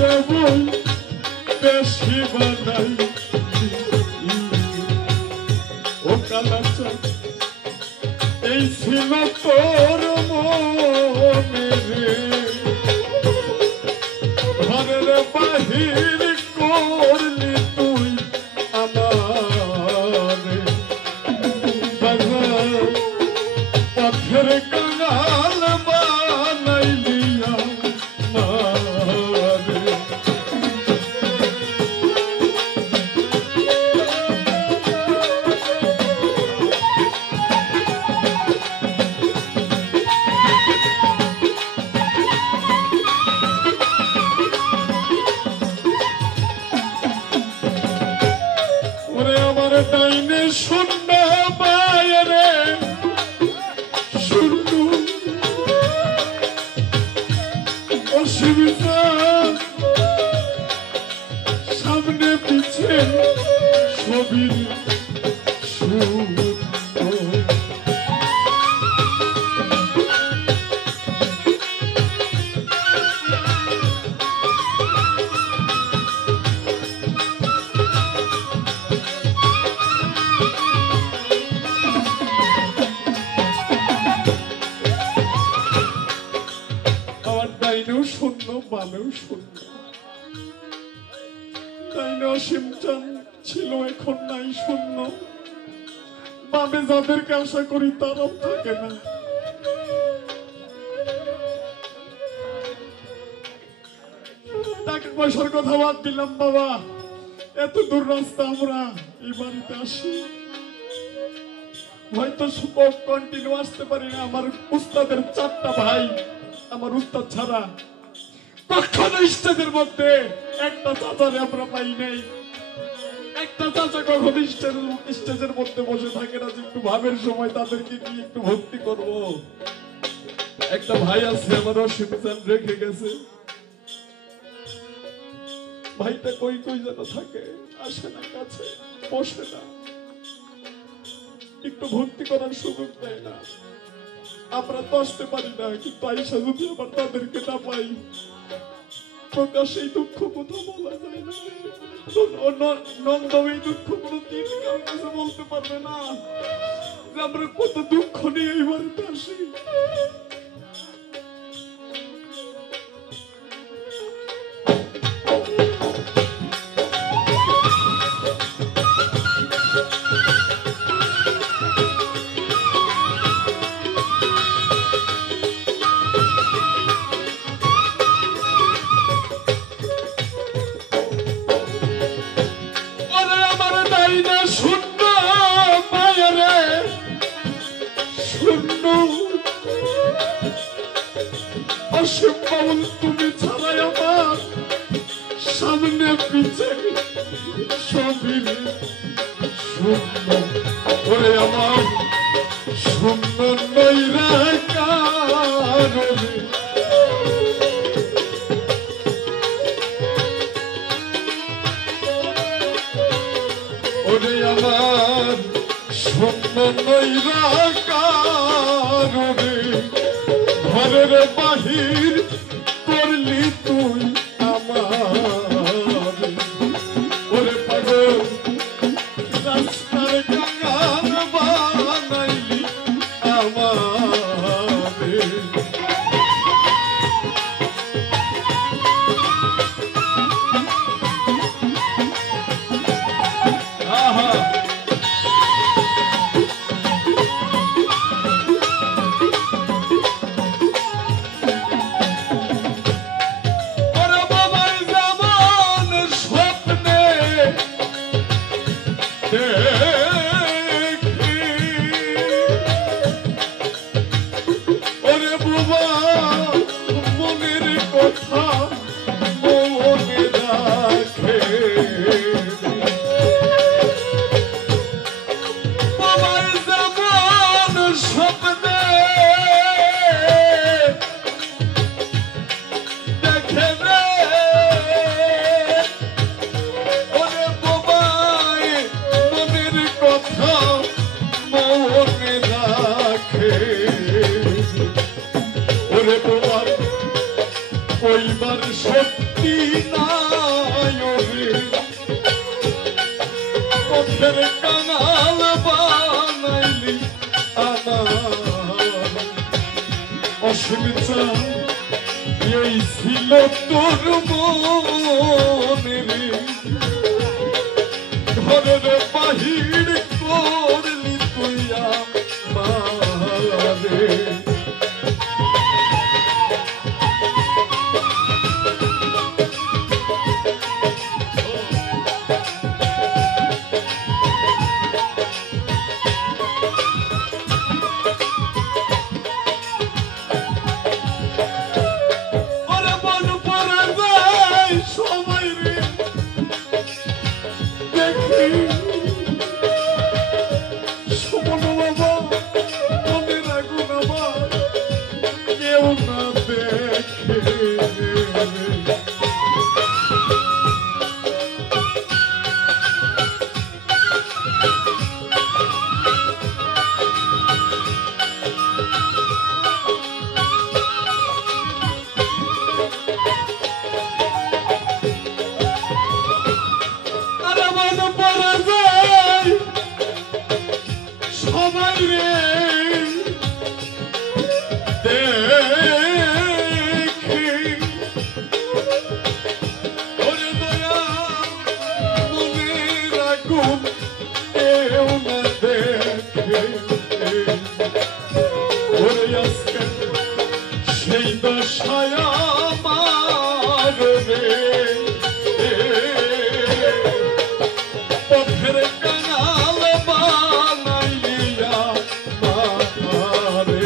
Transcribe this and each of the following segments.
রে বই বেশি বানাই ও কালাচাঁদ এই ছিল তোর মনে রে ঘরের বাহির করলি তুই আমার পথের কাঙাল বানাইলি আমারে ওরে আমার ডাইনে শূন্য বাইরে শূন্য অসুবিধা সামনে পিছে ছবির শূন্য ডাইনেও শূন্য বামেও শূন্য ডাইনে অসীম চাঁদ ছিল এখন নাই শূন্য বামে যাদেরকে আশা করি তারাও থাকে না টাকা পয়সার কথা বাদ দিলাম বাবা এত দূর রাস্তা আমরা এই বাড়িতে আসি হয়তো কন্টিনিউ আসতে পারি না আমার উস্তাদের 4টা ভাই আমার উস্তাদ ছাড়া কখনো স্টেজের মধ্যে একটা চাচারে আমরা পাই নাই একটা চাচা কখনো স্টেজের মধ্যে বসে থাকে না যে একটু ভাবের সময় তাদেরকে কি একটু ভক্তি করব একটা ভাই আছে আমার অসীম চাঁদ রেখে গেছে ভাইটা কই কই যেন থাকে আসে না কাছে বসে না একটু ভক্তি করার সুযোগ দেয় না আমরা তো আসতে পারি না কিন্তু আইসা যদি আবার তাদেরকে না পাই প্রকাশ এই দুঃখ কোথাও বলা যায় না নন্দ এই দুঃখ কোনো দিন কারোর কাছে বলতে পারবে না যে আমরা কত দুঃখ নিয়ে এই বাড়িতে আসি তুমি ছাড়াই আমার সামনে পিছে সবই শূন্য ওরে আমার শূন্য নইরা কারণে ওরে আমার শূন্য নইরা কারণে ঘরের বাহির করলি তুই আমার ওরে পাগল রাস্তার কাঙাল বানাইলি আমারে আহা আর সত্যি নাই রে পথের কাঙাল বানাইলি আমার অসীম চান এই ছিল তোর মনে রে ঘরের বাহির করলি তুই আমারে সেই দশায় আমার রে পথের কাঙাল বানাইয়া আমারে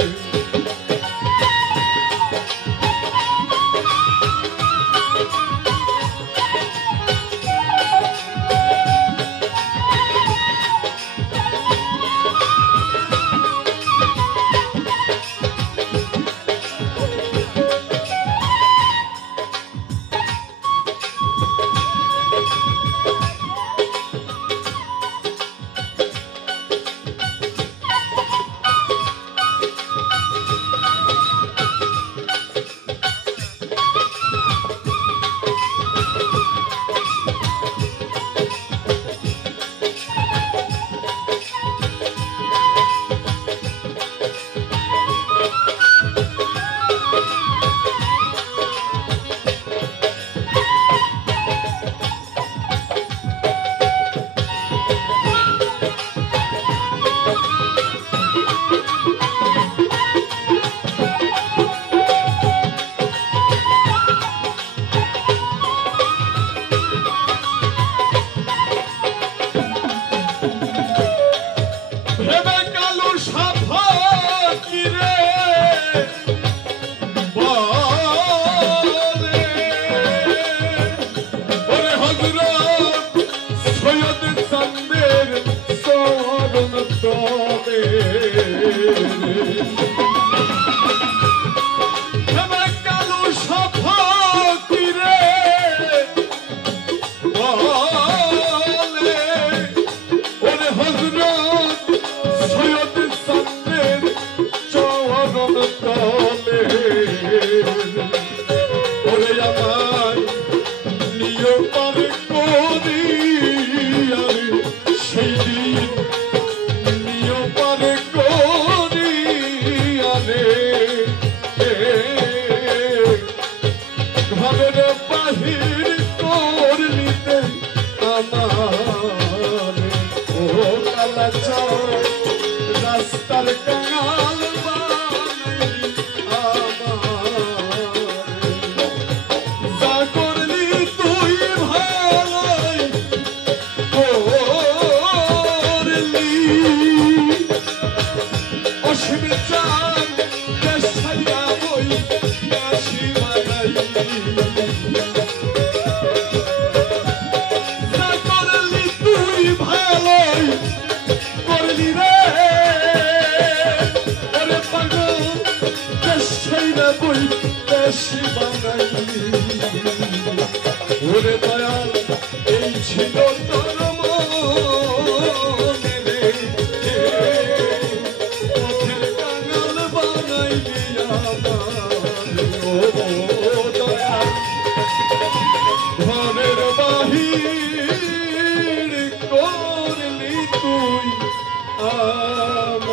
রাস্তার কাঙাল বানাইলি আমারে যা করলি তুই ভালোই করলি অসীম চান দেশ ছাইয়া বই কাশি বানাইলি যা করলি তুই ভালোই করলি রে ওরে দয়াল এই ছিল তোর মনে রে পথের কাঙাল বানাইলি আমারে ও দয়াল তুই